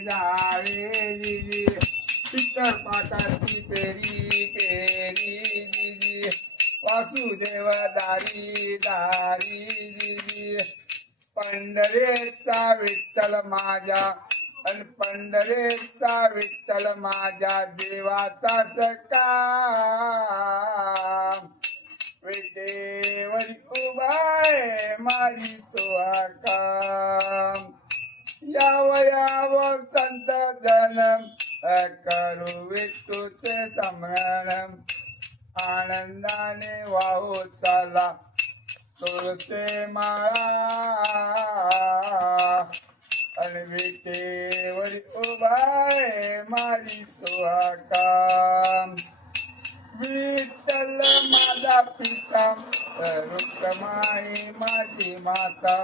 जावे जिजी. पितर पाटाची पेरी पेरी जिजी. वासुदेव दारी दारी जिजी. पंढरेचा विठ्ठल माझ्या. अन पंढरेचा विठ्ठल माझ्या देवाचा सका विटेवरी उभाय मारी तो आका संत जन करू विष्णूचे स्मरण. आनंदाने वाहू चला तुळसे माळा. आणि विटेवर उभाय मारी तो काम विठ्ठल माझा पिता रुक्माई माझी माता.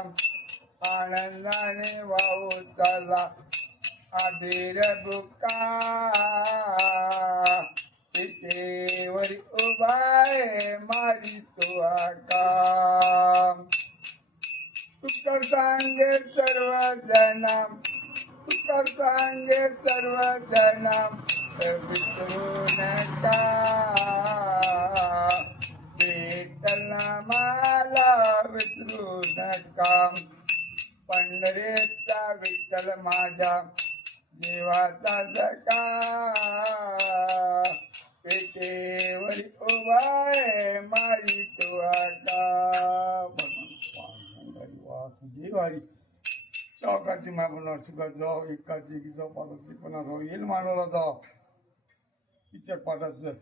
आनंदाने वाहू चला अबीर बुका पितेवर उभाय मारी तो काम तुका सांगे सर्व जनाम तुका सांगे सर्व जनाम विसरू नका विठ्ठल मला विसरू नका पंढरेचा विठ्ठल माझ्या जीवाचा पेटेवरी पेटेवर उभाय मारी तो आका वासुदेवारी. चौकाची मागून शिकत जाऊ एकाची की चौपाची पण येईल मानवला जाऊ पिक्चर पाठाचं